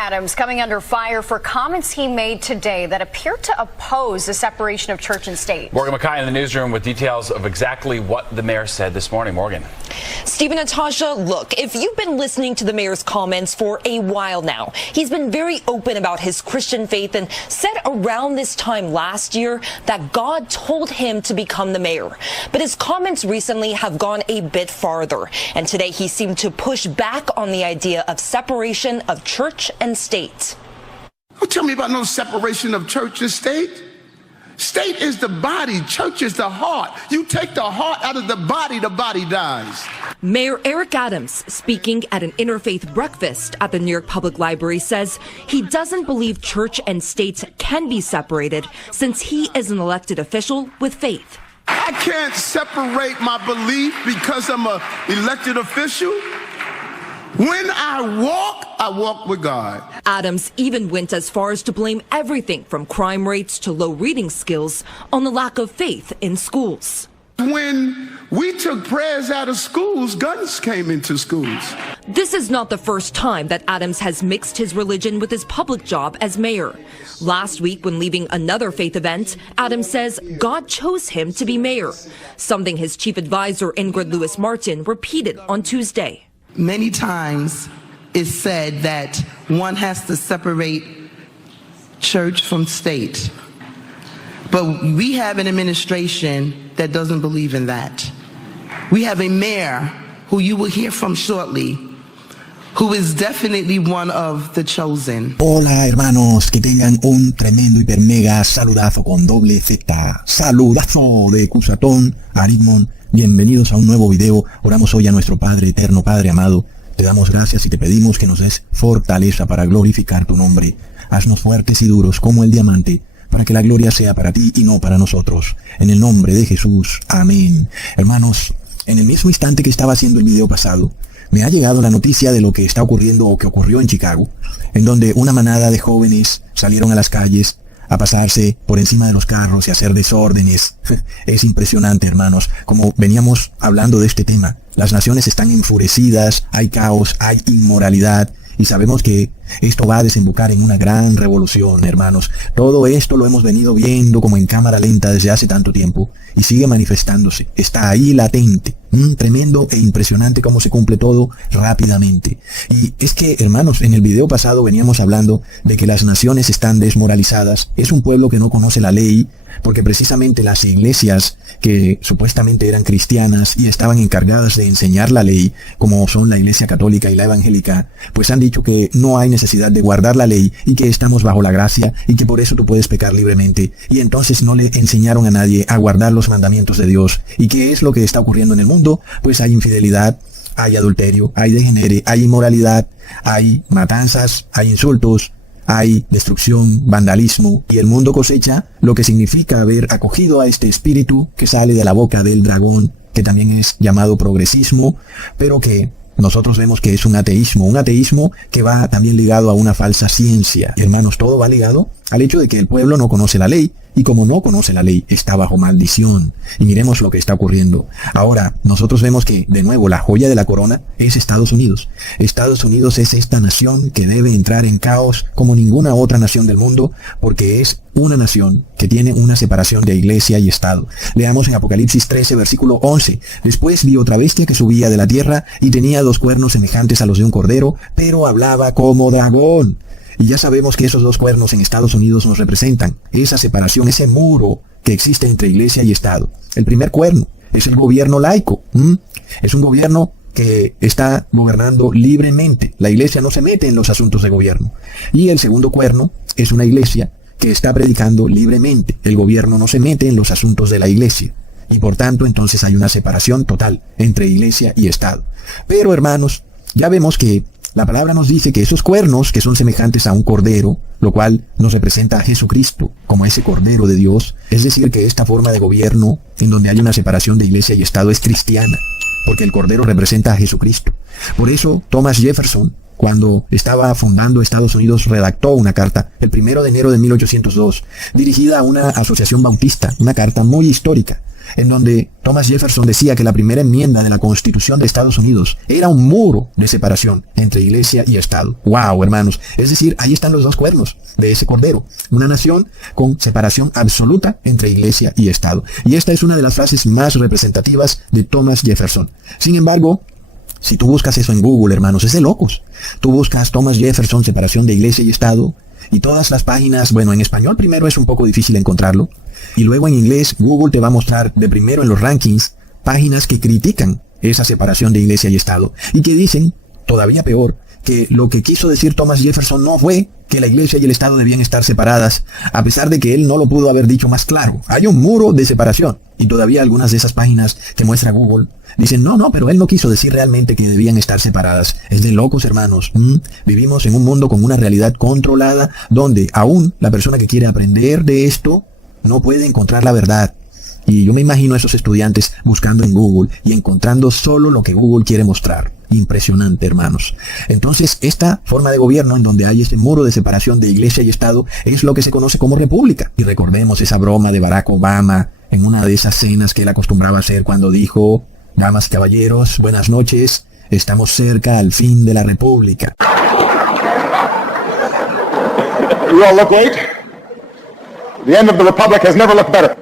Adams coming under fire for comments he made today that appear to oppose the separation of church and state. Morgan McKay in the newsroom with details of exactly what the mayor said this morning. Morgan. Steve and Natasha, look, if you've been listening to the mayor's comments for a while now, he's been very open about his Christian faith and said around this time last year that God told him to become the mayor. But his comments recently have gone a bit farther, and today he seemed to push back on the idea of separation of church and state. Don't tell me about no separation of church and state. State is the body, church is the heart. You take the heart out of the body dies. Mayor Eric Adams, speaking at an interfaith breakfast at the New York Public Library, says he doesn't believe church and state can be separated since he is an elected official with faith. I can't separate my belief because I'm an elected official. When I walk with God. Adams even went as far as to blame everything from crime rates to low reading skills on the lack of faith in schools. When we took prayers out of schools, guns came into schools. This is not the first time that Adams has mixed his religion with his public job as mayor. Last week, when leaving another faith event, Adams says God chose him to be mayor, something his chief advisor Ingrid Lewis-Martin repeated on Tuesday. Many times it's said that one has to separate church from state. But we have an administration that doesn't believe in that. We have a mayor who you will hear from shortly, who is definitely one of the chosen. Hola hermanos, que tengan un tremendo hiper mega saludazo con doble Z. Saludazo de Cusatón a Ritmon. Bienvenidos a un nuevo video. Oramos hoy a nuestro Padre eterno, Padre amado. Te damos gracias y te pedimos que nos des fortaleza para glorificar tu nombre. Haznos fuertes y duros como el diamante, para que la gloria sea para ti y no para nosotros. En el nombre de Jesús. Amén. Hermanos, en el mismo instante que estaba haciendo el video pasado, me ha llegado la noticia de lo que está ocurriendo o que ocurrió en Chicago, en donde una manada de jóvenes salieron a las calles a pasarse por encima de los carros y hacer desórdenes. Es impresionante, hermanos, como veníamos hablando de este tema. Las naciones están enfurecidas, hay caos, hay inmoralidad, y sabemos que esto va a desembocar en una gran revolución, hermanos. Todo esto lo hemos venido viendo como en cámara lenta desde hace tanto tiempo, y sigue manifestándose. Está ahí latente. Tremendo e impresionante cómo se cumple todo rápidamente. Y es que, hermanos, en el video pasado veníamos hablando de que las naciones están desmoralizadas. Es un pueblo que no conoce la ley, porque precisamente las iglesias que supuestamente eran cristianas y estaban encargadas de enseñar la ley, como son la Iglesia Católica y la Evangélica, pues han dicho que no hay necesidad de guardar la ley y que estamos bajo la gracia y que por eso tú puedes pecar libremente. Y entonces no le enseñaron a nadie a guardar los mandamientos de Dios. ¿Y qué es lo que está ocurriendo en el mundo? Pues hay infidelidad, hay adulterio, hay degenere, hay inmoralidad, hay matanzas, hay insultos, hay destrucción, vandalismo, y el mundo cosecha lo que significa haber acogido a este espíritu que sale de la boca del dragón, que también es llamado progresismo, pero que nosotros vemos que es un ateísmo que va también ligado a una falsa ciencia. Y hermanos, todo va ligado al hecho de que el pueblo no conoce la ley, y como no conoce la ley, está bajo maldición. Y miremos lo que está ocurriendo. Ahora, nosotros vemos que, de nuevo, la joya de la corona es Estados Unidos. Estados Unidos es esta nación que debe entrar en caos como ninguna otra nación del mundo, porque es una nación que tiene una separación de iglesia y Estado. Leamos en Apocalipsis 13, versículo 11. Después vi otra bestia que subía de la tierra y tenía 2 cuernos semejantes a los de un cordero, pero hablaba como dragón. Y ya sabemos que esos 2 cuernos en Estados Unidos nos representan esa separación, ese muro que existe entre iglesia y Estado. El primer cuerno es el gobierno laico. Es un gobierno que está gobernando libremente. La iglesia no se mete en los asuntos de gobierno. Y el segundo cuerno es una iglesia que está predicando libremente. El gobierno no se mete en los asuntos de la iglesia. Y por tanto, entonces hay una separación total entre iglesia y Estado. Pero, hermanos, ya vemos que la palabra nos dice que esos cuernos que son semejantes a un cordero, lo cual nos representa a Jesucristo como ese cordero de Dios, es decir, que esta forma de gobierno en donde hay una separación de iglesia y Estado es cristiana, porque el cordero representa a Jesucristo. Por eso Thomas Jefferson, cuando estaba fundando Estados Unidos, redactó una carta el 1 de enero de 1802, dirigida a una asociación bautista, una carta muy histórica, en donde Thomas Jefferson decía que la primera enmienda de la Constitución de Estados Unidos era un muro de separación entre iglesia y Estado. ¡Wow, hermanos! Es decir, ahí están los dos cuernos de ese cordero. Una nación con separación absoluta entre iglesia y Estado. Y esta es una de las frases más representativas de Thomas Jefferson. Sin embargo, si tú buscas eso en Google, hermanos, es de locos. Tú buscas Thomas Jefferson, separación de iglesia y Estado, y todas las páginas, bueno, en español primero es un poco difícil encontrarlo, y luego en inglés Google te va a mostrar de primero en los rankings páginas que critican esa separación de iglesia y Estado, y que dicen, todavía peor, que lo que quiso decir Thomas Jefferson no fue que la iglesia y el Estado debían estar separadas, a pesar de que él no lo pudo haber dicho más claro. Hay un muro de separación. Y todavía algunas de esas páginas que muestra Google dicen, no, pero él no quiso decir realmente que debían estar separadas. Es de locos, hermanos. Vivimos en un mundo con una realidad controlada, donde aún la persona que quiere aprender de esto no puede encontrar la verdad. Y yo me imagino a esos estudiantes buscando en Google y encontrando solo lo que Google quiere mostrar. Impresionante, hermanos. Entonces, esta forma de gobierno en donde hay este muro de separación de iglesia y Estado es lo que se conoce como república. Y recordemos esa broma de Barack Obama en una de esas cenas que él acostumbraba a hacer cuando dijo, damas y caballeros, buenas noches, estamos cerca al fin de la república. You all look late. The end of the republic has never looked better.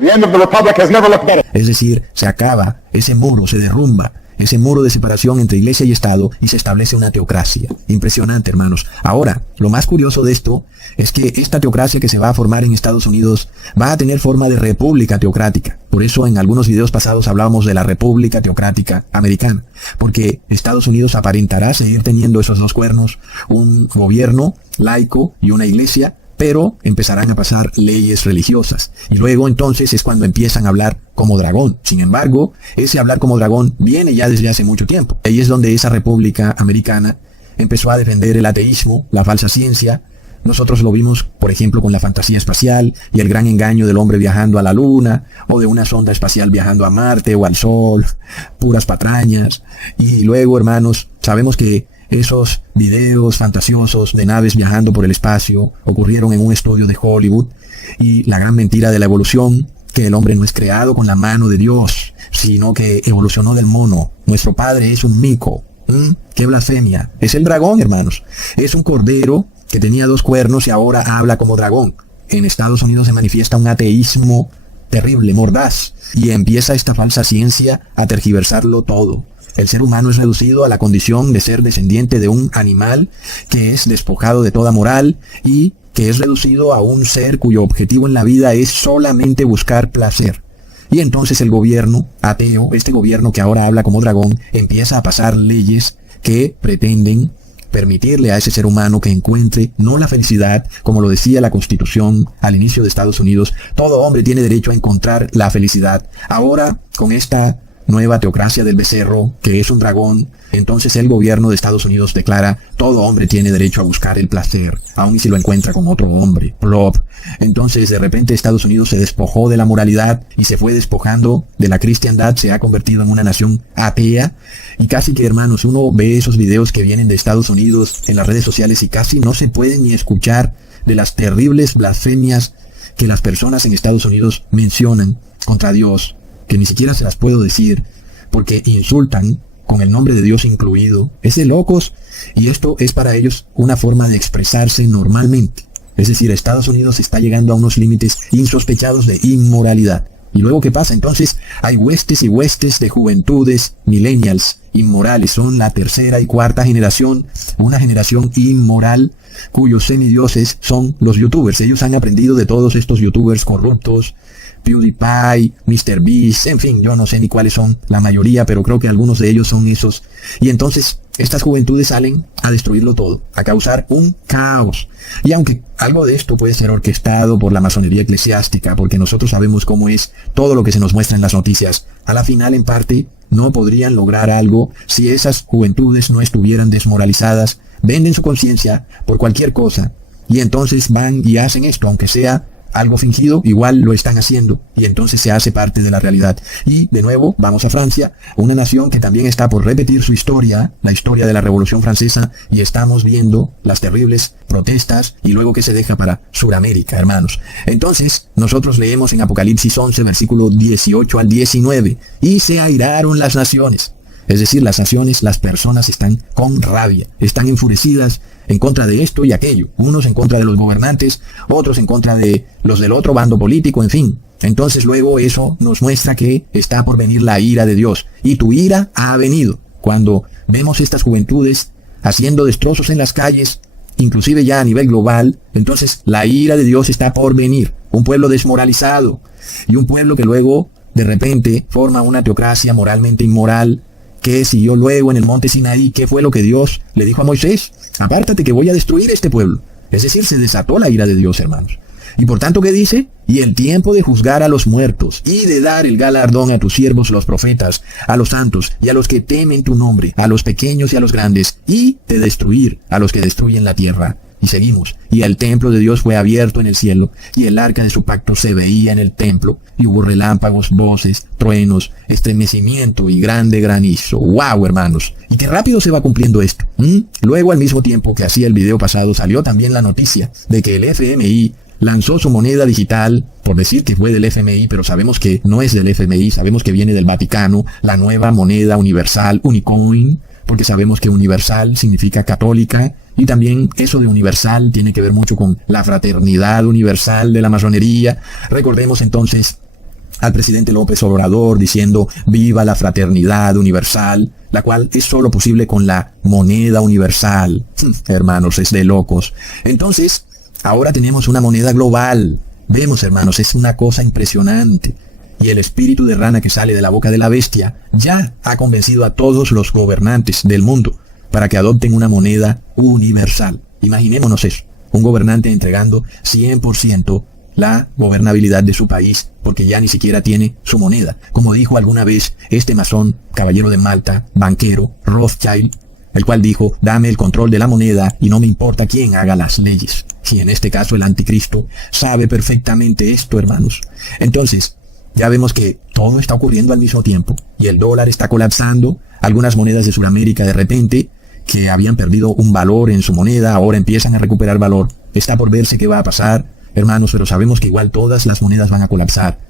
The end of the republic has never looked better. Es decir, se acaba, ese muro se derrumba, ese muro de separación entre iglesia y Estado, y se establece una teocracia. Impresionante, hermanos. Ahora, lo más curioso de esto es que esta teocracia que se va a formar en Estados Unidos va a tener forma de república teocrática. Por eso en algunos videos pasados hablábamos de la república teocrática americana, porque Estados Unidos aparentará seguir teniendo esos dos cuernos, un gobierno laico y una iglesia, pero empezarán a pasar leyes religiosas. Y luego entonces es cuando empiezan a hablar como dragón. Sin embargo, ese hablar como dragón viene ya desde hace mucho tiempo. Ahí es donde esa república americana empezó a defender el ateísmo, la falsa ciencia. Nosotros lo vimos, por ejemplo, con la fantasía espacial y el gran engaño del hombre viajando a la luna, o de una sonda espacial viajando a Marte o al Sol, puras patrañas. Y luego, hermanos, sabemos que esos videos fantasiosos de naves viajando por el espacio ocurrieron en un estudio de Hollywood, y la gran mentira de la evolución, que el hombre no es creado con la mano de Dios, sino que evolucionó del mono. Nuestro padre es un mico. ¡Qué blasfemia! Es el dragón, hermanos. Es un cordero que tenía dos cuernos y ahora habla como dragón. En Estados Unidos se manifiesta un ateísmo terrible, mordaz, y empieza esta falsa ciencia a tergiversarlo todo. El ser humano es reducido a la condición de ser descendiente de un animal que es despojado de toda moral y que es reducido a un ser cuyo objetivo en la vida es solamente buscar placer. Y entonces el gobierno ateo, este gobierno que ahora habla como dragón, empieza a pasar leyes que pretenden permitirle a ese ser humano que encuentre no la felicidad, como lo decía la Constitución al inicio de Estados Unidos. Todo hombre tiene derecho a encontrar la felicidad. Ahora, con esta nueva teocracia del becerro, que es un dragón, entonces el gobierno de Estados Unidos declara, todo hombre tiene derecho a buscar el placer, aun si lo encuentra con otro hombre. Plop. Entonces de repente Estados Unidos se despojó de la moralidad y se fue despojando de la cristiandad, se ha convertido en una nación atea, y casi que, hermanos, uno ve esos videos que vienen de Estados Unidos en las redes sociales y casi no se puede ni escuchar de las terribles blasfemias que las personas en Estados Unidos mencionan contra Dios, que ni siquiera se las puedo decir, porque insultan con el nombre de Dios incluido. Es de locos, y esto es para ellos una forma de expresarse normalmente. Es decir, Estados Unidos está llegando a unos límites insospechados de inmoralidad. ¿Y luego qué pasa? Entonces hay huestes y huestes de juventudes millennials inmorales. Son la tercera y cuarta generación, una generación inmoral, cuyos semidioses son los youtubers. Ellos han aprendido de todos estos youtubers corruptos, PewDiePie, MrBeast, en fin, yo no sé ni cuáles son la mayoría, pero creo que algunos de ellos son esos. Y entonces estas juventudes salen a destruirlo todo, a causar un caos. Y aunque algo de esto puede ser orquestado por la masonería eclesiástica, porque nosotros sabemos cómo es todo lo que se nos muestra en las noticias, a la final, en parte, no podrían lograr algo si esas juventudes no estuvieran desmoralizadas, venden su conciencia por cualquier cosa, y entonces van y hacen esto, aunque sea algo fingido, igual lo están haciendo y entonces se hace parte de la realidad. Y de nuevo vamos a Francia, una nación que también está por repetir su historia, la historia de la Revolución Francesa, y estamos viendo las terribles protestas y luego que se deja para Sudamérica, hermanos. Entonces nosotros leemos en Apocalipsis 11 versículo 18 al 19, y se airaron las naciones. Es decir, las naciones, las personas están con rabia, están enfurecidas en contra de esto y aquello. Unos en contra de los gobernantes, otros en contra de los del otro bando político, en fin. Entonces luego eso nos muestra que está por venir la ira de Dios. Y tu ira ha venido. Cuando vemos estas juventudes haciendo destrozos en las calles, inclusive ya a nivel global, entonces la ira de Dios está por venir. Un pueblo desmoralizado y un pueblo que luego de repente forma una teocracia moralmente inmoral, que siguió luego en el monte Sinaí. ¿Qué fue lo que Dios le dijo a Moisés? Apártate que voy a destruir este pueblo. Es decir, se desató la ira de Dios, hermanos. Y por tanto, ¿qué dice? Y el tiempo de juzgar a los muertos, y de dar el galardón a tus siervos los profetas, a los santos, y a los que temen tu nombre, a los pequeños y a los grandes, y de destruir a los que destruyen la tierra. Y seguimos. Y el templo de Dios fue abierto en el cielo, y el arca de su pacto se veía en el templo, y hubo relámpagos, voces, truenos, estremecimiento y grande granizo. ¡Wow, hermanos! Y qué rápido se va cumpliendo esto. Luego, al mismo tiempo que hacía el video pasado, salió también la noticia de que el FMI lanzó su moneda digital, por decir que fue del FMI, pero sabemos que no es del FMI, sabemos que viene del Vaticano, la nueva moneda universal, Unicoin, porque sabemos que universal significa católica, y también eso de universal tiene que ver mucho con la fraternidad universal de la masonería. Recordemos entonces al presidente López Obrador diciendo viva la fraternidad universal, la cual es solo posible con la moneda universal. Hermanos, es de locos. Entonces, ahora tenemos una moneda global. Vemos, hermanos, es una cosa impresionante. Y el espíritu de rana que sale de la boca de la bestia ya ha convencido a todos los gobernantes del mundo para que adopten una moneda universal. Imaginémonos eso, un gobernante entregando 100% la gobernabilidad de su país, porque ya ni siquiera tiene su moneda. Como dijo alguna vez este masón, caballero de Malta, banquero, Rothschild, el cual dijo, dame el control de la moneda y no me importa quién haga las leyes. Y en este caso el anticristo sabe perfectamente esto, hermanos. Entonces, ya vemos que todo está ocurriendo al mismo tiempo y el dólar está colapsando. Algunas monedas de Sudamérica de repente, que habían perdido un valor en su moneda, ahora empiezan a recuperar valor. Está por verse qué va a pasar, hermanos, pero sabemos que igual todas las monedas van a colapsar.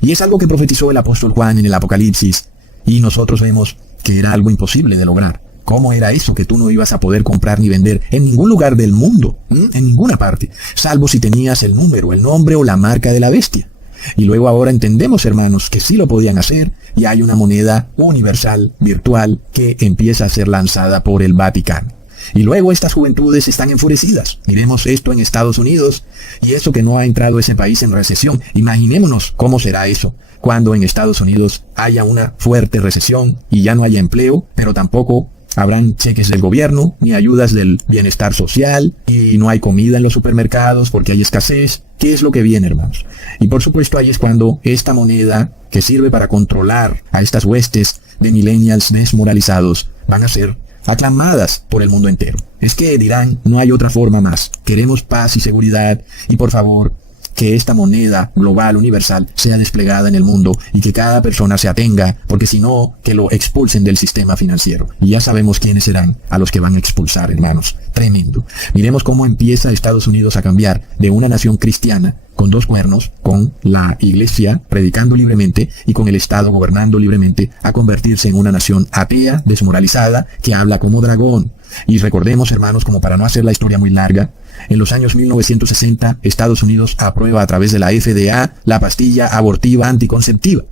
Y es algo que profetizó el apóstol Juan en el Apocalipsis, y nosotros vemos que era algo imposible de lograr. ¿Cómo era eso que tú no ibas a poder comprar ni vender en ningún lugar del mundo, en ninguna parte, salvo si tenías el número, el nombre o la marca de la bestia? Y luego ahora entendemos, hermanos, que sí lo podían hacer, y hay una moneda universal, virtual, que empieza a ser lanzada por el Vaticano. Y luego estas juventudes están enfurecidas. Miremos esto en Estados Unidos, y eso que no ha entrado ese país en recesión. Imaginémonos cómo será eso, cuando en Estados Unidos haya una fuerte recesión, y ya no haya empleo, pero tampoco habrán cheques del gobierno, ni ayudas del bienestar social, y no hay comida en los supermercados porque hay escasez. ¿Qué es lo que viene, hermanos? Y por supuesto ahí es cuando esta moneda, que sirve para controlar a estas huestes de millennials desmoralizados, van a ser aclamadas por el mundo entero. Es que dirán, no hay otra forma más. Queremos paz y seguridad, y por favor, que esta moneda global, universal, sea desplegada en el mundo y que cada persona se atenga, porque si no, que lo expulsen del sistema financiero. Y ya sabemos quiénes serán a los que van a expulsar, hermanos. Tremendo. Miremos cómo empieza Estados Unidos a cambiar de una nación cristiana con dos cuernos, con la iglesia predicando libremente y con el Estado gobernando libremente, a convertirse en una nación atea, desmoralizada, que habla como dragón. Y recordemos, hermanos, como para no hacer la historia muy larga, en los años 1960, Estados Unidos aprueba a través de la FDA la pastilla abortiva anticonceptiva.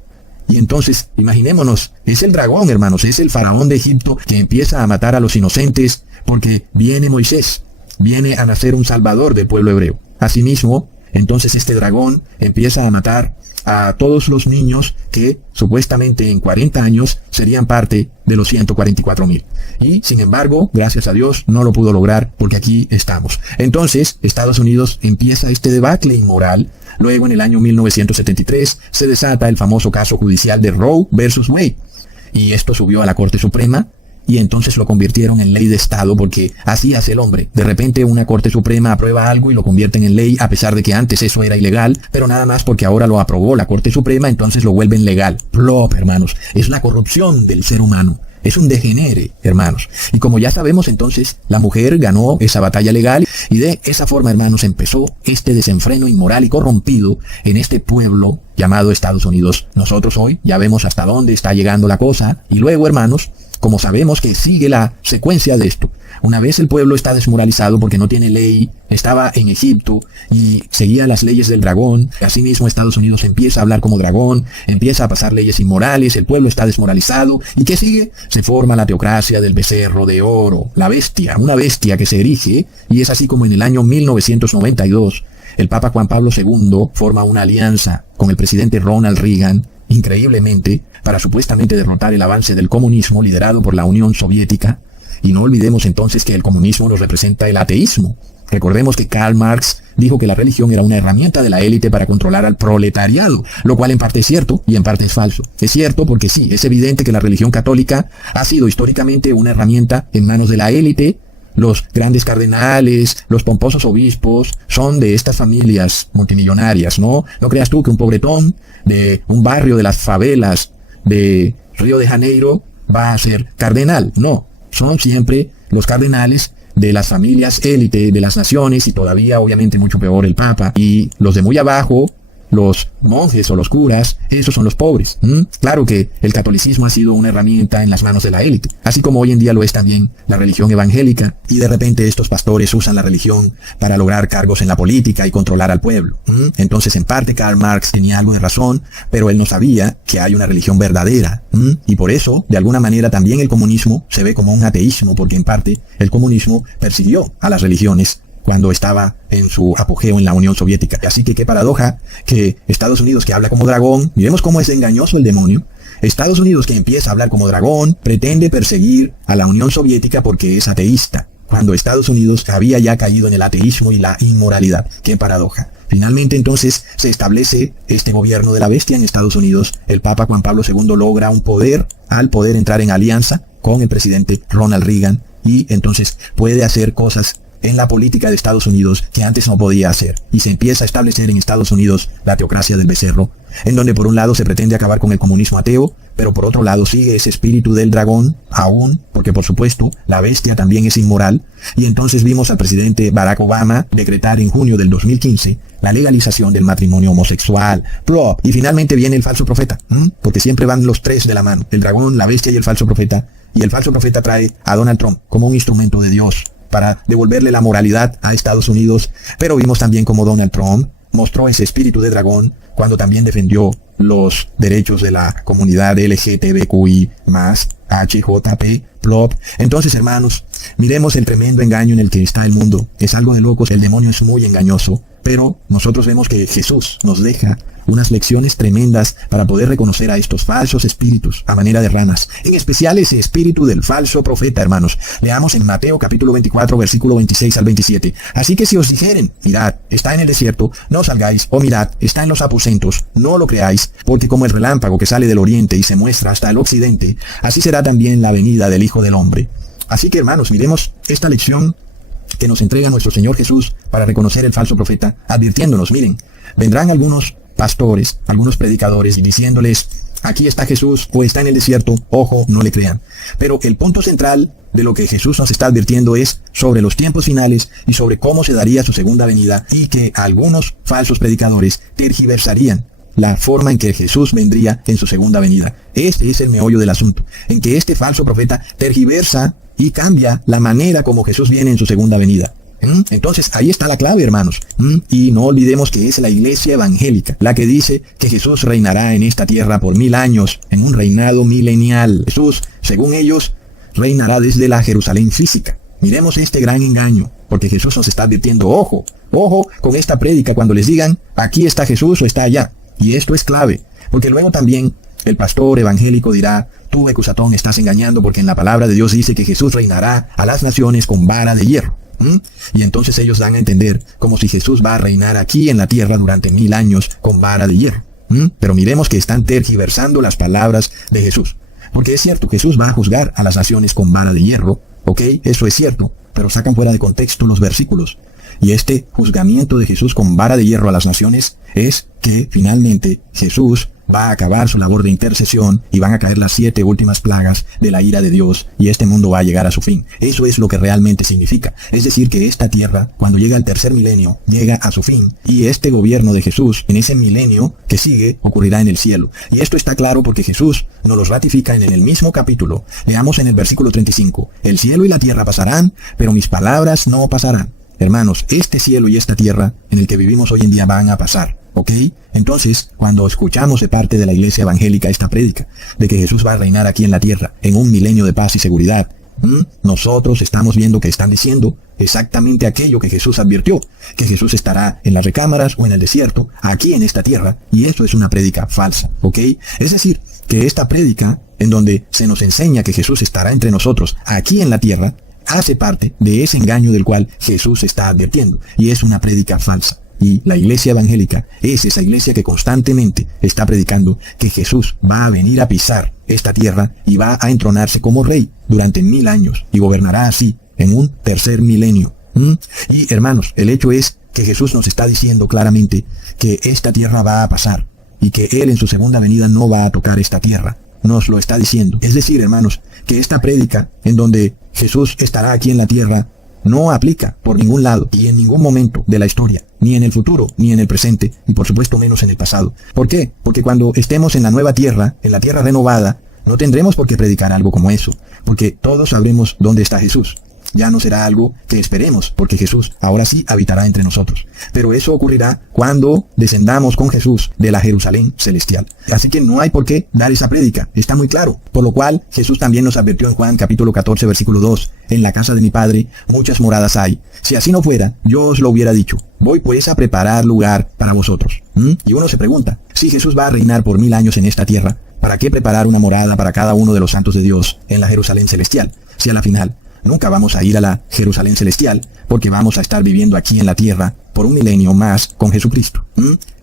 Y entonces, imaginémonos, es el dragón, hermanos, es el faraón de Egipto que empieza a matar a los inocentes porque viene Moisés, viene a nacer un salvador del pueblo hebreo. Asimismo, entonces este dragón empieza a matar a todos los niños que supuestamente en 40 años serían parte de los 144,000. Y sin embargo, gracias a Dios, no lo pudo lograr porque aquí estamos. Entonces, Estados Unidos empieza este debacle inmoral. Luego, en el año 1973, se desata el famoso caso judicial de Roe versus Wade. Y esto subió a la Corte Suprema y entonces lo convirtieron en ley de Estado porque así hace el hombre. De repente una Corte Suprema aprueba algo y lo convierten en ley a pesar de que antes eso era ilegal, pero nada más porque ahora lo aprobó la Corte Suprema, entonces lo vuelven legal. Plop, hermanos, es la corrupción del ser humano. Es un degenere, hermanos. Y como ya sabemos, entonces, la mujer ganó esa batalla legal y de esa forma, hermanos, empezó este desenfreno inmoral y corrompido en este pueblo llamado Estados Unidos. Nosotros hoy ya vemos hasta dónde está llegando la cosa. Y luego, hermanos, como sabemos que sigue la secuencia de esto. Una vez el pueblo está desmoralizado porque no tiene ley, estaba en Egipto y seguía las leyes del dragón. Asimismo, Estados Unidos empieza a hablar como dragón, empieza a pasar leyes inmorales, el pueblo está desmoralizado. ¿Y qué sigue? Se forma la teocracia del becerro de oro, la bestia, una bestia que se erige, y es así como en el año 1992, el Papa Juan Pablo II forma una alianza con el presidente Ronald Reagan, increíblemente, para supuestamente derrotar el avance del comunismo liderado por la Unión Soviética. Y no olvidemos entonces que el comunismo nos representa el ateísmo. Recordemos que Karl Marx dijo que la religión era una herramienta de la élite para controlar al proletariado, lo cual en parte es cierto y en parte es falso. Es cierto porque sí, es evidente que la religión católica ha sido históricamente una herramienta en manos de la élite. Los grandes cardenales, los pomposos obispos son de estas familias multimillonarias, ¿no? No creas tú que un pobretón de un barrio de las favelas de Río de Janeiro va a ser cardenal. No, son siempre los cardenales de las familias élite de las naciones y todavía obviamente mucho peor el Papa. Y los de muy abajo, los monjes o los curas, esos son los pobres. Claro que el catolicismo ha sido una herramienta en las manos de la élite, así como hoy en día lo es también la religión evangélica, y de repente estos pastores usan la religión para lograr cargos en la política y controlar al pueblo. Entonces en parte Karl Marx tenía algo de razón, pero él no sabía que hay una religión verdadera, y por eso de alguna manera también el comunismo se ve como un ateísmo, porque en parte el comunismo persiguió a las religiones cuando estaba en su apogeo en la Unión Soviética. Así que qué paradoja que Estados Unidos, que habla como dragón, miremos cómo es engañoso el demonio. Estados Unidos, que empieza a hablar como dragón, pretende perseguir a la Unión Soviética porque es ateísta, cuando Estados Unidos había ya caído en el ateísmo y la inmoralidad. Qué paradoja. Finalmente entonces se establece este gobierno de la bestia en Estados Unidos. El Papa Juan Pablo II logra un poder al poder entrar en alianza con el presidente Ronald Reagan, y entonces puede hacer cosas en la política de Estados Unidos que antes no podía hacer, y se empieza a establecer en Estados Unidos la teocracia del becerro, en donde por un lado se pretende acabar con el comunismo ateo, pero por otro lado sigue ese espíritu del dragón aún, porque por supuesto la bestia también es inmoral. Y entonces vimos al presidente Barack Obama decretar en junio del 2015 la legalización del matrimonio homosexual. Y finalmente viene el falso profeta, porque siempre van los tres de la mano, el dragón, la bestia y el falso profeta, y el falso profeta trae a Donald Trump como un instrumento de Dios para devolverle la moralidad a Estados Unidos. Pero vimos también cómo Donald Trump mostró ese espíritu de dragón cuando también defendió los derechos de la comunidad LGTBQI+, HJP, plop. Entonces, hermanos, miremos el tremendo engaño en el que está el mundo. Es algo de locos, el demonio es muy engañoso, pero nosotros vemos que Jesús nos deja unas lecciones tremendas para poder reconocer a estos falsos espíritus a manera de ranas, en especial ese espíritu del falso profeta, hermanos. Leamos en Mateo capítulo 24, versículo 26 al 27. Así que si os dijeren, mirad, está en el desierto, no salgáis, o mirad, está en los aposentos, no lo creáis, porque como el relámpago que sale del oriente y se muestra hasta el occidente, así será también la venida del Hijo del Hombre. Así que, hermanos, miremos esta lección que nos entrega nuestro Señor Jesús para reconocer el falso profeta, advirtiéndonos, miren, vendrán algunos pastores, algunos predicadores, y diciéndoles, aquí está Jesús o está en el desierto, ojo, no le crean. Pero el punto central de lo que Jesús nos está advirtiendo es sobre los tiempos finales y sobre cómo se daría su segunda venida, y que algunos falsos predicadores tergiversarían la forma en que Jesús vendría en su segunda venida. Este es el meollo del asunto, en que este falso profeta tergiversa y cambia la manera como Jesús viene en su segunda venida. Entonces ahí está la clave, hermanos. Y no olvidemos que es la iglesia evangélica la que dice que Jesús reinará en esta tierra por 1000 años, en un reinado milenial. Jesús, según ellos, reinará desde la Jerusalén física. Miremos este gran engaño, porque Jesús nos está advirtiendo, ojo, ojo con esta prédica cuando les digan, aquí está Jesús o está allá. Y esto es clave, porque luego también el pastor evangélico dirá, tú, Ecusatón, estás engañando, porque en la palabra de Dios dice que Jesús reinará a las naciones con vara de hierro. Y entonces ellos dan a entender como si Jesús va a reinar aquí en la tierra durante 1000 años con vara de hierro. Pero miremos que están tergiversando las palabras de Jesús. Porque es cierto, Jesús va a juzgar a las naciones con vara de hierro, ¿ok? Eso es cierto, pero sacan fuera de contexto los versículos. Y este juzgamiento de Jesús con vara de hierro a las naciones es que finalmente Jesús va a acabar su labor de intercesión y van a caer las 7 últimas plagas de la ira de Dios y este mundo va a llegar a su fin. Eso es lo que realmente significa. Es decir, que esta tierra, cuando llega el tercer milenio, llega a su fin y este gobierno de Jesús en ese milenio que sigue ocurrirá en el cielo. Y esto está claro porque Jesús nos lo ratifica en el mismo capítulo. Leamos en el versículo 35. El cielo y la tierra pasarán, pero mis palabras no pasarán. Hermanos, este cielo y esta tierra en el que vivimos hoy en día van a pasar, ¿ok? Entonces, cuando escuchamos de parte de la iglesia evangélica esta prédica, de que Jesús va a reinar aquí en la tierra, en un milenio de paz y seguridad, nosotros estamos viendo que están diciendo exactamente aquello que Jesús advirtió, que Jesús estará en las recámaras o en el desierto, aquí en esta tierra, y esto es una prédica falsa, ¿ok? Es decir, que esta prédica, en donde se nos enseña que Jesús estará entre nosotros, aquí en la tierra, hace parte de ese engaño del cual Jesús está advirtiendo, y es una prédica falsa. Y la iglesia evangélica es esa iglesia que constantemente está predicando que Jesús va a venir a pisar esta tierra y va a entronarse como rey durante 1000 años y gobernará así en un tercer milenio. Y hermanos, el hecho es que Jesús nos está diciendo claramente que esta tierra va a pasar y que Él en su segunda venida no va a tocar esta tierra. Nos lo está diciendo. Es decir, hermanos, que esta prédica en donde Jesús estará aquí en la tierra no aplica por ningún lado y en ningún momento de la historia, ni en el futuro, ni en el presente, y por supuesto menos en el pasado. ¿Por qué? Porque cuando estemos en la nueva tierra, en la tierra renovada, no tendremos por qué predicar algo como eso, porque todos sabremos dónde está Jesús. Ya no será algo que esperemos, porque Jesús ahora sí habitará entre nosotros. Pero eso ocurrirá cuando descendamos con Jesús de la Jerusalén celestial. Así que no hay por qué dar esa prédica, está muy claro. Por lo cual, Jesús también nos advirtió en Juan capítulo 14, versículo 2, en la casa de mi Padre muchas moradas hay. Si así no fuera, yo os lo hubiera dicho. Voy pues a preparar lugar para vosotros. Y uno se pregunta, si Jesús va a reinar por 1000 años en esta tierra, ¿para qué preparar una morada para cada uno de los santos de Dios en la Jerusalén celestial? Si a la final nunca vamos a ir a la Jerusalén celestial, porque vamos a estar viviendo aquí en la tierra por un milenio más con Jesucristo.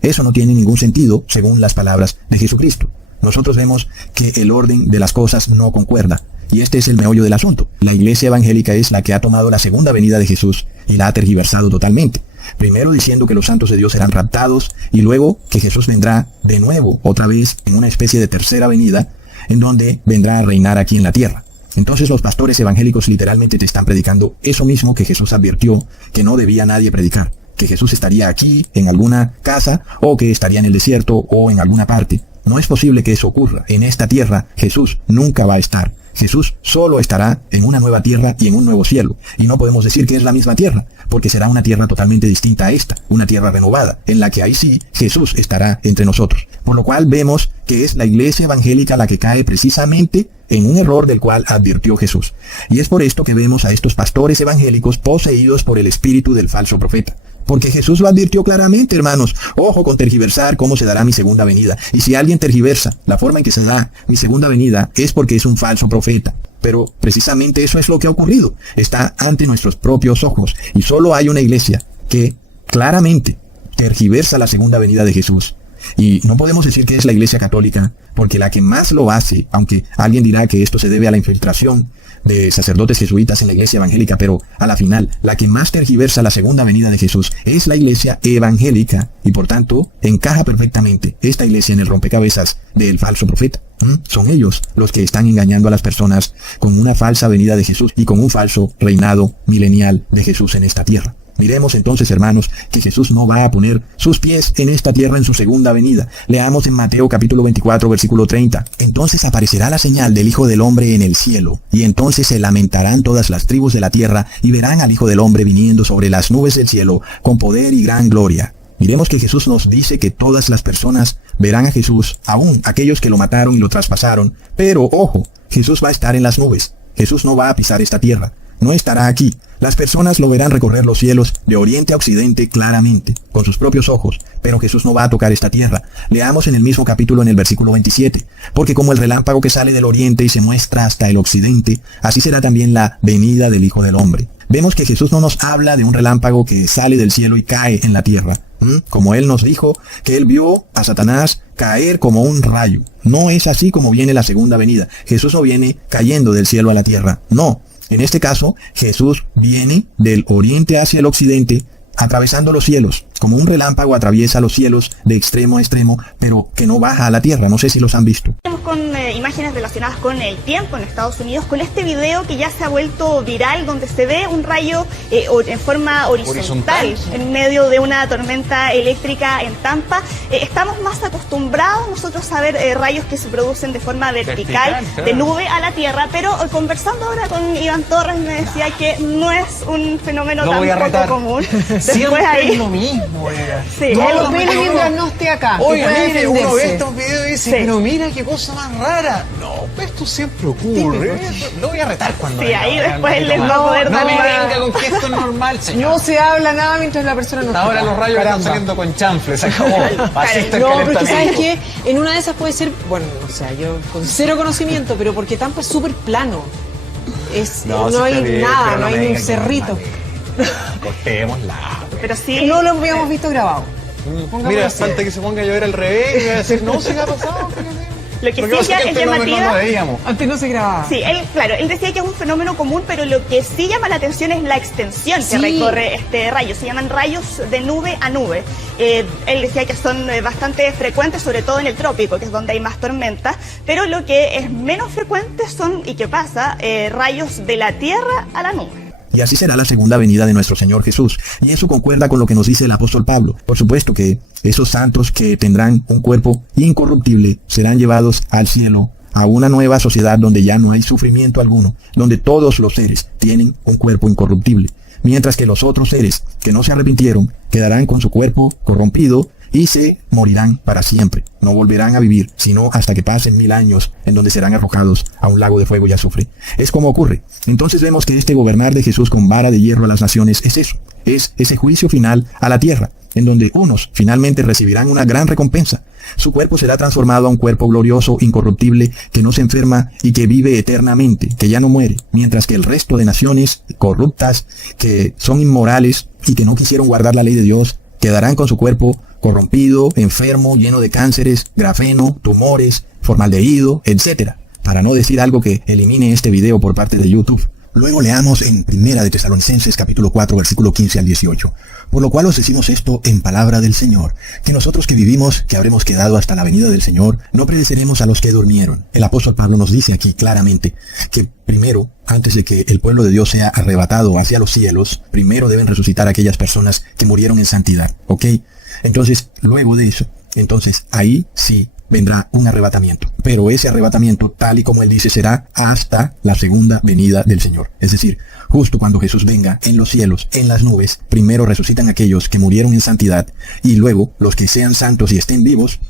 Eso no tiene ningún sentido según las palabras de Jesucristo. Nosotros vemos que el orden de las cosas no concuerda, y este es el meollo del asunto. La iglesia evangélica es la que ha tomado la segunda venida de Jesús y la ha tergiversado totalmente. Primero diciendo que los santos de Dios serán raptados, y luego que Jesús vendrá de nuevo, otra vez, en una especie de tercera venida, en donde vendrá a reinar aquí en la tierra. Entonces los pastores evangélicos literalmente te están predicando eso mismo que Jesús advirtió que no debía nadie predicar, que Jesús estaría aquí, en alguna casa, o que estaría en el desierto, o en alguna parte. No es posible que eso ocurra. En esta tierra Jesús nunca va a estar. Jesús solo estará en una nueva tierra y en un nuevo cielo. Y no podemos decir que es la misma tierra, porque será una tierra totalmente distinta a esta, una tierra renovada, en la que ahí sí Jesús estará entre nosotros. Por lo cual vemos que es la iglesia evangélica la que cae precisamente en un error del cual advirtió Jesús. Y es por esto que vemos a estos pastores evangélicos poseídos por el espíritu del falso profeta. Porque Jesús lo advirtió claramente, hermanos. Ojo con tergiversar cómo se dará mi segunda venida. Y si alguien tergiversa la forma en que se da mi segunda venida, es porque es un falso profeta. Pero precisamente eso es lo que ha ocurrido. Está ante nuestros propios ojos. Y solo hay una iglesia que claramente tergiversa la segunda venida de Jesús. Y no podemos decir que es la iglesia católica, porque la que más lo hace, aunque alguien dirá que esto se debe a la infiltración de sacerdotes jesuitas en la iglesia evangélica, pero a la final, la que más tergiversa la segunda venida de Jesús es la iglesia evangélica, y por tanto, encaja perfectamente esta iglesia en el rompecabezas del falso profeta. Son ellos los que están engañando a las personas con una falsa venida de Jesús y con un falso reinado milenial de Jesús en esta tierra. Miremos entonces, hermanos, que Jesús no va a poner sus pies en esta tierra en su segunda venida. Leamos en Mateo capítulo 24, versículo 30. Entonces aparecerá la señal del Hijo del Hombre en el cielo, y entonces se lamentarán todas las tribus de la tierra, y verán al Hijo del Hombre viniendo sobre las nubes del cielo, con poder y gran gloria. Miremos que Jesús nos dice que todas las personas verán a Jesús, aún aquellos que lo mataron y lo traspasaron. Pero, ojo, Jesús va a estar en las nubes. Jesús no va a pisar esta tierra. No estará aquí. Las personas lo verán recorrer los cielos de oriente a occidente claramente, con sus propios ojos, pero Jesús no va a tocar esta tierra. Leamos en el mismo capítulo en el versículo 27, porque como el relámpago que sale del oriente y se muestra hasta el occidente, así será también la venida del Hijo del Hombre. Vemos que Jesús no nos habla de un relámpago que sale del cielo y cae en la tierra, Como él nos dijo que él vio a Satanás caer como un rayo. No es así como viene la segunda venida. Jesús no viene cayendo del cielo a la tierra. No. En este caso, Jesús viene del oriente hacia el occidente, atravesando los cielos, como un relámpago atraviesa los cielos de extremo a extremo, pero que no baja a la tierra. No sé si los han visto. Con imágenes relacionadas con el tiempo en Estados Unidos, con este video que ya se ha vuelto viral, donde se ve un rayo en forma horizontal en medio de una tormenta eléctrica en Tampa. Estamos más acostumbrados nosotros a ver rayos que se producen de forma vertical, de nube a la tierra, pero conversando ahora con Iván Torres me decía que no es un fenómeno tan poco común. Después ahí lo mismo, sí, no, mientras no esté acá. Oiga, mire, uno ve estos videos y dice, pero mira qué cosa más rara. No, esto siempre ocurre. Lo voy a retar cuando sí, ahí después les va a poder dar no me venga con que esto es normal, señor. No se habla nada mientras la persona no está. Ahora los rayos están saliendo con chanfles, se acabó. Así está el no, porque sabes calentamiento. que en una de esas puede ser, bueno, o sea, yo con cero conocimiento, pero porque Tampa es súper plano. No hay bien, nada, no me hay ni un diga que cerrito. Cortémosla. Pero sí, No lo habíamos visto grabado. Mira, falta que se ponga a llover al revés y voy a decir, no, se me ha pasado. lo que Porque sí ya es llamativa. no lo veíamos. Antes no se grababa. Sí, él decía que es un fenómeno común, pero lo que sí llama la atención es la extensión que recorre este rayo. Se llaman rayos de nube a nube. Él decía que son bastante frecuentes, sobre todo en el trópico, que es donde hay más tormentas, pero lo que es menos frecuente son, y que pasa, rayos de la tierra a la nube. Y así será la segunda venida de nuestro Señor Jesús. Y eso concuerda con lo que nos dice el apóstol Pablo. Por supuesto que esos santos que tendrán un cuerpo incorruptible serán llevados al cielo, a una nueva sociedad donde ya no hay sufrimiento alguno, donde todos los seres tienen un cuerpo incorruptible. Mientras que los otros seres que no se arrepintieron quedarán con su cuerpo corrompido y se morirán para siempre. No volverán a vivir, sino hasta que pasen 1000 años, en donde serán arrojados a un lago de fuego y azufre. Es como ocurre. Entonces vemos que este gobernar de Jesús con vara de hierro a las naciones es eso. Es ese juicio final a la tierra, en donde unos finalmente recibirán una gran recompensa. Su cuerpo será transformado a un cuerpo glorioso, incorruptible, que no se enferma y que vive eternamente, que ya no muere, mientras que el resto de naciones corruptas, que son inmorales y que no quisieron guardar la ley de Dios, quedarán con su cuerpo corrompido, enfermo, lleno de cánceres, grafeno, tumores, formaldehído, etc. Para no decir algo que elimine este video por parte de YouTube. Luego leamos en Primera de Tesalonicenses capítulo 4 versículo 15 al 18. Por lo cual os decimos esto en palabra del Señor, que nosotros que vivimos, que habremos quedado hasta la venida del Señor, no pereceremos a los que durmieron. El apóstol Pablo nos dice aquí claramente que primero, antes de que el pueblo de Dios sea arrebatado hacia los cielos, primero deben resucitar aquellas personas que murieron en santidad. ¿Ok? Entonces, luego de eso, ahí sí vendrá un arrebatamiento. Pero ese arrebatamiento, tal y como él dice, será hasta la segunda venida del Señor. Es decir, justo cuando Jesús venga en los cielos, en las nubes, primero resucitan aquellos que murieron en santidad y luego los que sean santos y estén vivos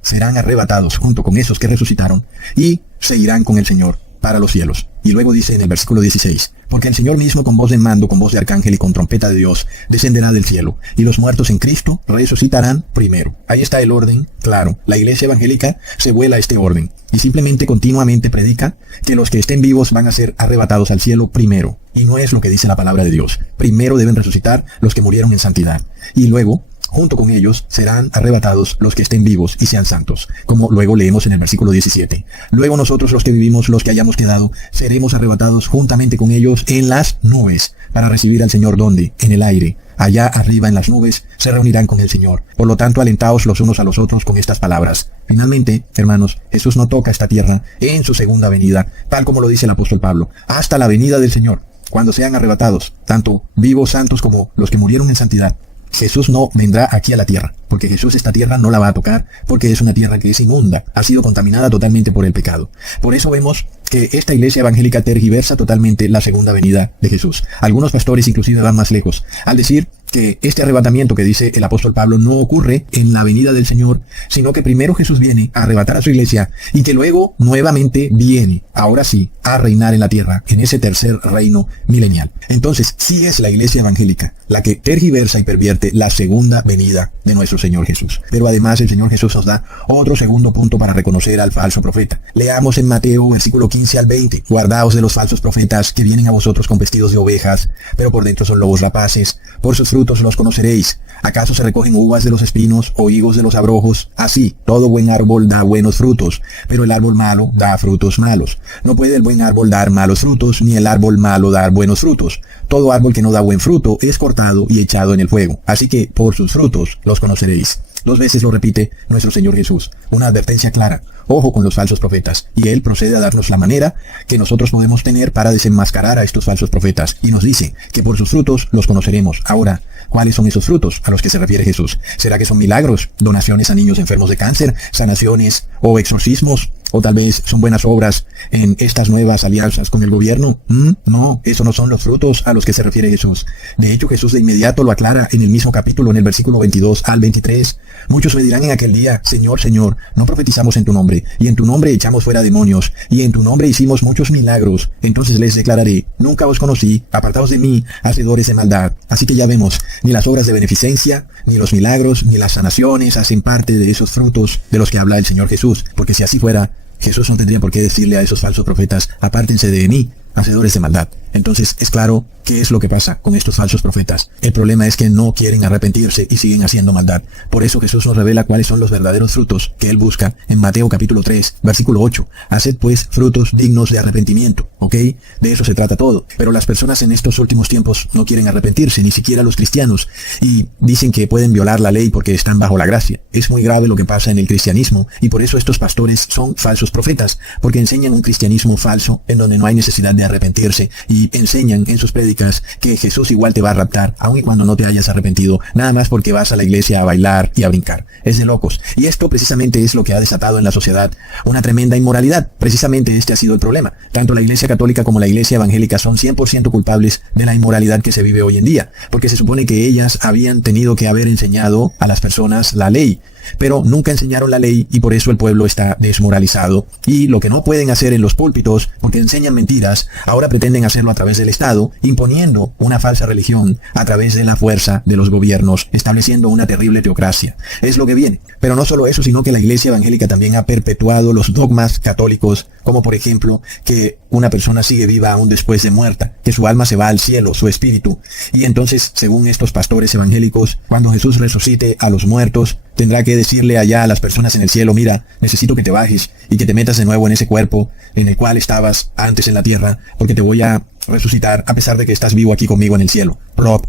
serán arrebatados junto con esos que resucitaron y se irán con el Señor para los cielos. Y luego dice en el versículo 16, porque el Señor mismo con voz de mando, con voz de arcángel y con trompeta de Dios, descenderá del cielo, y los muertos en Cristo resucitarán primero. Ahí está el orden, claro. La iglesia evangélica se vuela a este orden, y simplemente continuamente predica que los que estén vivos van a ser arrebatados al cielo primero. Y no es lo que dice la palabra de Dios. Primero deben resucitar los que murieron en santidad, y luego junto con ellos serán arrebatados los que estén vivos y sean santos, como luego leemos en el versículo 17. Luego nosotros los que vivimos, los que hayamos quedado, seremos arrebatados juntamente con ellos en las nubes, para recibir al Señor donde, en el aire, allá arriba en las nubes, se reunirán con el Señor. Por lo tanto, alentaos los unos a los otros con estas palabras. Finalmente, hermanos, Jesús no toca esta tierra en su segunda venida, tal como lo dice el apóstol Pablo, hasta la venida del Señor, cuando sean arrebatados, tanto vivos santos como los que murieron en santidad. Jesús no vendrá aquí a la tierra, porque Jesús esta tierra no la va a tocar, porque es una tierra que es inmunda, ha sido contaminada totalmente por el pecado. Por eso vemos que esta iglesia evangélica tergiversa totalmente la segunda venida de Jesús. Algunos pastores inclusive van más lejos, al decir que este arrebatamiento que dice el apóstol Pablo no ocurre en la venida del Señor, sino que primero Jesús viene a arrebatar a su iglesia y que luego nuevamente viene, ahora sí, a reinar en la tierra, en ese tercer reino milenial. Entonces, sí es la iglesia evangélica la que tergiversa y pervierte la segunda venida de nuestro Señor Jesús. Pero además el Señor Jesús nos da otro segundo punto para reconocer al falso profeta. Leamos en Mateo versículo 15 15 al 20. Guardaos de los falsos profetas que vienen a vosotros con vestidos de ovejas, pero por dentro son lobos rapaces. Por sus frutos los conoceréis. ¿Acaso se recogen uvas de los espinos o higos de los abrojos? Así, todo buen árbol da buenos frutos, pero el árbol malo da frutos malos. No puede el buen árbol dar malos frutos, ni el árbol malo dar buenos frutos. Todo árbol que no da buen fruto es cortado y echado en el fuego. Así que por sus frutos los conoceréis. 2 veces lo repite nuestro Señor Jesús. Una advertencia clara. Ojo con los falsos profetas. Y Él procede a darnos la manera que nosotros podemos tener para desenmascarar a estos falsos profetas. Y nos dice que por sus frutos los conoceremos. Ahora, ¿cuáles son esos frutos a los que se refiere Jesús? ¿Será que son milagros, donaciones a niños enfermos de cáncer, sanaciones o exorcismos? ¿O tal vez son buenas obras en estas nuevas alianzas con el gobierno? No, esos no son los frutos a los que se refiere Jesús. De hecho, Jesús de inmediato lo aclara en el mismo capítulo, en el versículo 22 al 23. Muchos me dirán en aquel día: Señor, Señor, no profetizamos en tu nombre, y en tu nombre echamos fuera demonios, y en tu nombre hicimos muchos milagros. Entonces les declararé: nunca os conocí, apartaos de mí, hacedores de maldad. Así que ya vemos, ni las obras de beneficencia, ni los milagros, ni las sanaciones hacen parte de esos frutos de los que habla el Señor Jesús, porque si así fuera, Jesús no tendría por qué decirle a esos falsos profetas: apártense de mí, hacedores de maldad. Entonces es claro qué es lo que pasa con estos falsos profetas. El problema es que no quieren arrepentirse y siguen haciendo maldad. Por eso Jesús nos revela cuáles son los verdaderos frutos que Él busca en Mateo capítulo 3, versículo 8. Haced pues frutos dignos de arrepentimiento, ¿ok? De eso se trata todo. Pero las personas en estos últimos tiempos no quieren arrepentirse, ni siquiera los cristianos, y dicen que pueden violar la ley porque están bajo la gracia. Es muy grave lo que pasa en el cristianismo, y por eso estos pastores son falsos profetas, porque enseñan un cristianismo falso en donde no hay necesidad de arrepentirse, y enseñan en sus prédicas que Jesús igual te va a raptar, aun y cuando no te hayas arrepentido, nada más porque vas a la iglesia a bailar y a brincar. Es de locos. Y esto precisamente es lo que ha desatado en la sociedad una tremenda inmoralidad. Precisamente este ha sido el problema. Tanto la iglesia católica como la iglesia evangélica son 100% culpables de la inmoralidad que se vive hoy en día, porque se supone que ellas habían tenido que haber enseñado a las personas la ley, pero nunca enseñaron la ley, y por eso el pueblo está desmoralizado. Y lo que no pueden hacer en los púlpitos, porque enseñan mentiras, ahora pretenden hacerlo a través del Estado, imponiendo una falsa religión a través de la fuerza de los gobiernos, estableciendo una terrible teocracia. Es lo que viene. Pero no solo eso, sino que la iglesia evangélica también ha perpetuado los dogmas católicos, como por ejemplo que una persona sigue viva aún después de muerta, que su alma se va al cielo, su espíritu. Y entonces, según estos pastores evangélicos, cuando Jesús resucite a los muertos, tendrá que decirle allá a las personas en el cielo: mira, necesito que te bajes y que te metas de nuevo en ese cuerpo en el cual estabas antes en la tierra, porque te voy a resucitar a pesar de que estás vivo aquí conmigo en el cielo.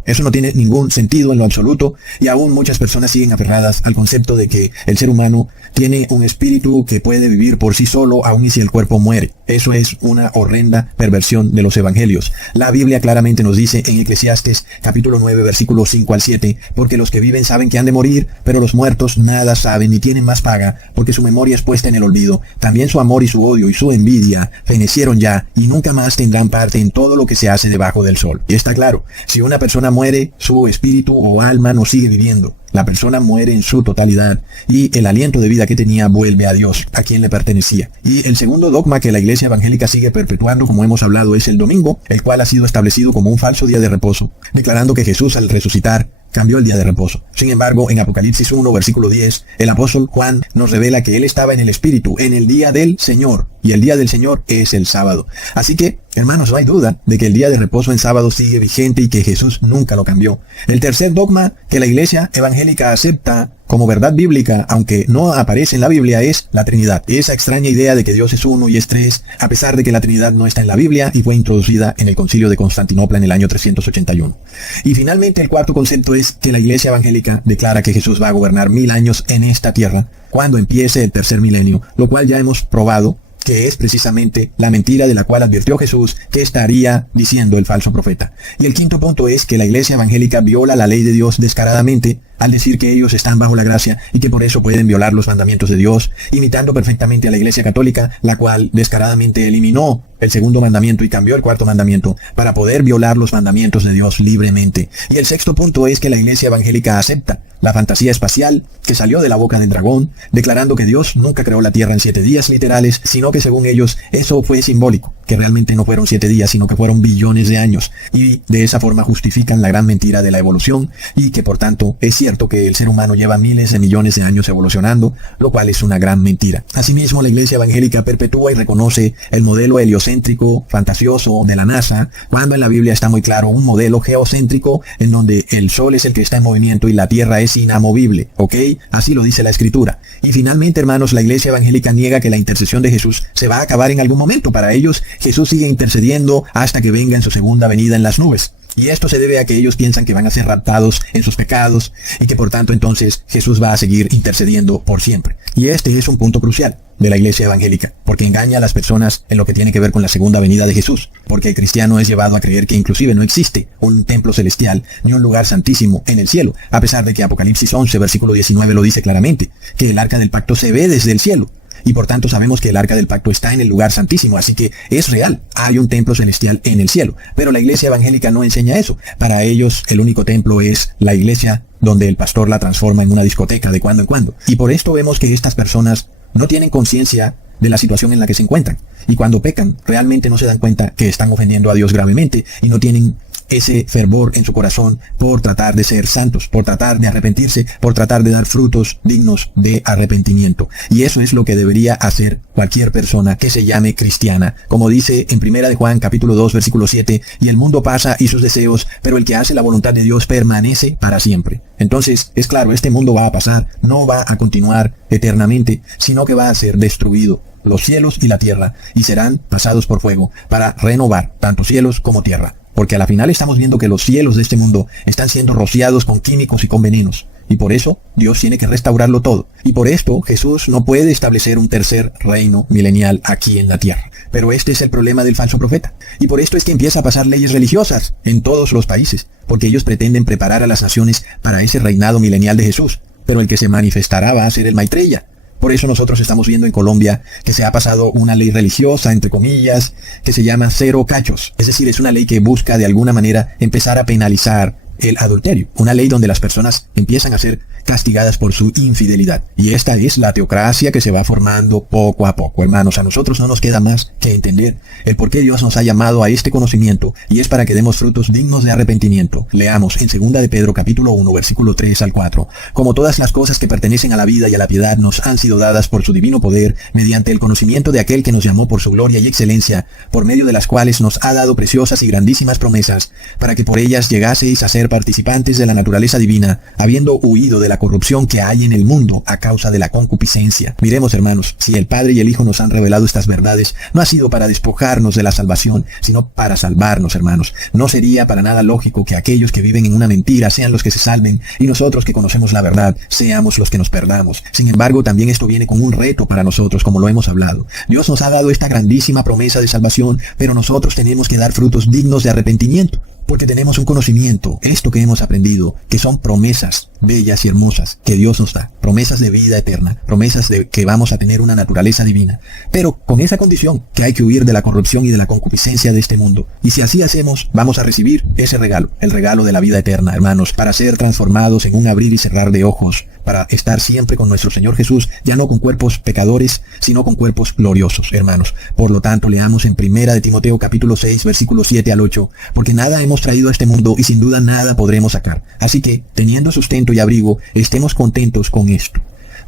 Eso no tiene ningún sentido en lo absoluto, y aún muchas personas siguen aferradas al concepto de que el ser humano tiene un espíritu que puede vivir por sí solo aun y si el cuerpo muere. Eso es una horrenda perversión de los evangelios. La Biblia claramente nos dice en Eclesiastes capítulo 9 versículos 5 al 7, porque los que viven saben que han de morir, pero los muertos nada saben ni tienen más paga, porque su memoria es puesta en el olvido. También su amor y su odio y su envidia fenecieron ya, y nunca más tendrán parte en todo lo que se hace debajo del sol. Y está claro, si una persona muere, su espíritu o alma no sigue viviendo. La persona muere en su totalidad, y el aliento de vida que tenía vuelve a Dios, a quien le pertenecía. Y el segundo dogma que la iglesia evangélica sigue perpetuando, como hemos hablado, es el domingo, el cual ha sido establecido como un falso día de reposo, declarando que Jesús, al resucitar, cambió el día de reposo. Sin embargo, en Apocalipsis 1, versículo 10, el apóstol Juan nos revela que él estaba en el Espíritu, en el día del Señor, y el día del Señor es el sábado. Así que, hermanos, no hay duda de que el día de reposo en sábado sigue vigente y que Jesús nunca lo cambió. El tercer dogma que la iglesia evangélica acepta como verdad bíblica, aunque no aparece en la Biblia, es la Trinidad. Esa extraña idea de que Dios es uno y es tres, a pesar de que la Trinidad no está en la Biblia y fue introducida en el Concilio de Constantinopla en el año 381. Y finalmente, el cuarto concepto es que la iglesia evangélica declara que Jesús va a gobernar 1000 años en esta tierra cuando empiece el tercer milenio, lo cual ya hemos probado que es precisamente la mentira de la cual advirtió Jesús que estaría diciendo el falso profeta. Y el quinto punto es que la iglesia evangélica viola la ley de Dios descaradamente al decir que ellos están bajo la gracia y que por eso pueden violar los mandamientos de Dios, imitando perfectamente a la iglesia católica, la cual descaradamente eliminó el segundo mandamiento y cambió el cuarto mandamiento para poder violar los mandamientos de Dios libremente. Y el sexto punto es que la iglesia evangélica acepta la fantasía espacial que salió de la boca del dragón, declarando que Dios nunca creó la Tierra en 7 días literales, sino que según ellos eso fue simbólico, que realmente no fueron 7 días, sino que fueron billones de años, y de esa forma justifican la gran mentira de la evolución, y que por tanto es cierto que el ser humano lleva miles de millones de años evolucionando, lo cual es una gran mentira. Asimismo, la Iglesia Evangélica perpetúa y reconoce el modelo heliocéntrico, fantasioso de la NASA, cuando en la Biblia está muy claro un modelo geocéntrico en donde el Sol es el que está en movimiento y la Tierra es inamovible, ¿ok? Así lo dice la Escritura. Y finalmente, hermanos, la Iglesia Evangélica niega que la intercesión de Jesús se va a acabar en algún momento. Para ellos, Jesús sigue intercediendo hasta que venga en su segunda venida en las nubes. Y esto se debe a que ellos piensan que van a ser raptados en sus pecados y que por tanto entonces Jesús va a seguir intercediendo por siempre. Y este es un punto crucial de la Iglesia Evangélica, porque engaña a las personas en lo que tiene que ver con la segunda venida de Jesús, porque el cristiano es llevado a creer que inclusive no existe un templo celestial ni un lugar santísimo en el cielo, a pesar de que Apocalipsis 11, versículo 19 lo dice claramente, que el arca del pacto se ve desde el cielo. Y por tanto sabemos que el arca del pacto está en el lugar santísimo, así que es real, hay un templo celestial en el cielo. Pero la Iglesia Evangélica no enseña eso. Para ellos el único templo es la iglesia donde el pastor la transforma en una discoteca de cuando en cuando. Y por esto vemos que estas personas no tienen conciencia de la situación en la que se encuentran. Y cuando pecan, realmente no se dan cuenta que están ofendiendo a Dios gravemente y no tienen ese fervor en su corazón por tratar de ser santos, por tratar de arrepentirse, por tratar de dar frutos dignos de arrepentimiento. Y eso es lo que debería hacer cualquier persona que se llame cristiana. Como dice en 1 de Juan capítulo 2 versículo 7, y el mundo pasa y sus deseos, pero el que hace la voluntad de Dios permanece para siempre. Entonces, es claro, este mundo va a pasar, no va a continuar eternamente, sino que va a ser destruido. Los cielos y la tierra, y serán pasados por fuego para renovar tanto cielos como tierra. Porque a la final estamos viendo que los cielos de este mundo están siendo rociados con químicos y con venenos. Y por eso Dios tiene que restaurarlo todo. Y por esto Jesús no puede establecer un tercer reino milenial aquí en la tierra. Pero este es el problema del falso profeta. Y por esto es que empieza a pasar leyes religiosas en todos los países. Porque ellos pretenden preparar a las naciones para ese reinado milenial de Jesús. Pero el que se manifestará va a ser el Maitreya. Por eso nosotros estamos viendo en Colombia que se ha pasado una ley religiosa, entre comillas, que se llama cero cachos. Es decir, es una ley que busca de alguna manera empezar a penalizar el adulterio. Una ley donde las personas empiezan a ser castigadas por su infidelidad. Y esta es la teocracia que se va formando poco a poco. Hermanos, a nosotros no nos queda más que entender el por qué Dios nos ha llamado a este conocimiento, y es para que demos frutos dignos de arrepentimiento. Leamos en 2 de Pedro capítulo 1 versículo 3 al 4. Como todas las cosas que pertenecen a la vida y a la piedad nos han sido dadas por su divino poder, mediante el conocimiento de aquel que nos llamó por su gloria y excelencia, por medio de las cuales nos ha dado preciosas y grandísimas promesas, para que por ellas llegaseis a ser participantes de la naturaleza divina, habiendo huido de la corrupción que hay en el mundo a causa de la concupiscencia. Miremos, hermanos, si el Padre y el Hijo nos han revelado estas verdades, no ha sido para despojarnos de la salvación, sino para salvarnos, hermanos. No sería para nada lógico que aquellos que viven en una mentira sean los que se salven y nosotros que conocemos la verdad seamos los que nos perdamos. Sin embargo, también esto viene con un reto para nosotros, como lo hemos hablado. Dios nos ha dado esta grandísima promesa de salvación, pero nosotros tenemos que dar frutos dignos de arrepentimiento. Porque tenemos un conocimiento, esto que hemos aprendido, que son promesas bellas y hermosas que Dios nos da, promesas de vida eterna, promesas de que vamos a tener una naturaleza divina, pero con esa condición, que hay que huir de la corrupción y de la concupiscencia de este mundo. Y si así hacemos, vamos a recibir ese regalo, el regalo de la vida eterna, hermanos, para ser transformados en un abrir y cerrar de ojos, para estar siempre con nuestro Señor Jesús, ya no con cuerpos pecadores, sino con cuerpos gloriosos, hermanos. Por lo tanto, leamos en 1 de Timoteo capítulo 6, versículos 7 al 8, porque nada hemos traído a este mundo y sin duda nada podremos sacar. Así que, teniendo sustento y abrigo, estemos contentos con esto.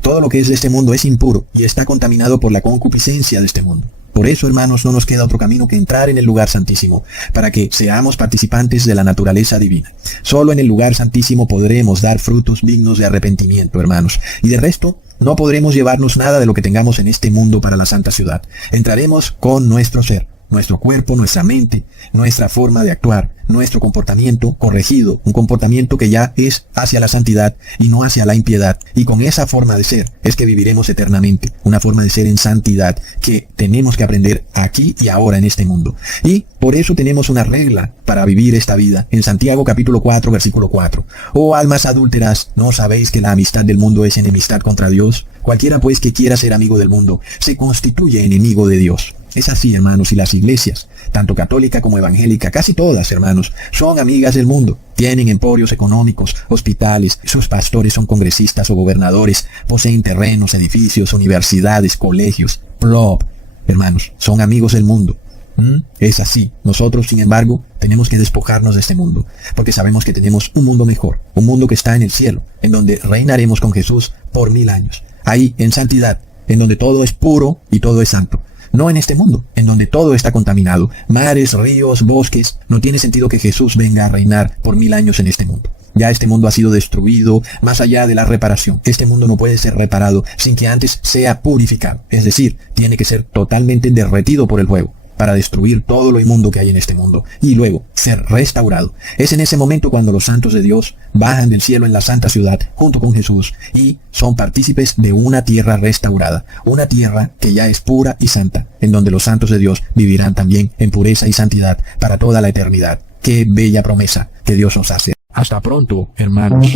Todo lo que es de este mundo es impuro y está contaminado por la concupiscencia de este mundo. Por eso, hermanos, no nos queda otro camino que entrar en el lugar santísimo, para que seamos participantes de la naturaleza divina. Solo en el lugar santísimo podremos dar frutos dignos de arrepentimiento, hermanos. Y de resto, no podremos llevarnos nada de lo que tengamos en este mundo para la santa ciudad. Entraremos con nuestro ser, nuestro cuerpo, nuestra mente, nuestra forma de actuar, nuestro comportamiento corregido, un comportamiento que ya es hacia la santidad y no hacia la impiedad. Y con esa forma de ser es que viviremos eternamente, una forma de ser en santidad que tenemos que aprender aquí y ahora en este mundo. Y por eso tenemos una regla para vivir esta vida en Santiago capítulo 4 versículo 4. Oh almas adúlteras, ¿no sabéis que la amistad del mundo es enemistad contra Dios? Cualquiera pues que quiera ser amigo del mundo se constituye enemigo de Dios. Es así, hermanos, y las iglesias, tanto católica como evangélica, casi todas, hermanos, son amigas del mundo. Tienen emporios económicos, hospitales, sus pastores son congresistas o gobernadores, poseen terrenos, edificios, universidades, colegios, plop. Hermanos, son amigos del mundo. Es así. Nosotros, sin embargo, tenemos que despojarnos de este mundo, porque sabemos que tenemos un mundo mejor, un mundo que está en el cielo, en donde reinaremos con Jesús por 1000 años. Ahí, en santidad, en donde todo es puro y todo es santo. No en este mundo, en donde todo está contaminado, mares, ríos, bosques. No tiene sentido que Jesús venga a reinar por 1000 años en este mundo. Ya este mundo ha sido destruido más allá de la reparación. Este mundo no puede ser reparado sin que antes sea purificado. Es decir, tiene que ser totalmente derretido por el fuego para destruir todo lo inmundo que hay en este mundo y luego ser restaurado. Es en ese momento cuando los santos de Dios bajan del cielo en la santa ciudad junto con Jesús y son partícipes de una tierra restaurada, una tierra que ya es pura y santa, en donde los santos de Dios vivirán también en pureza y santidad para toda la eternidad. Qué bella promesa que Dios nos hace. Hasta pronto, hermanos.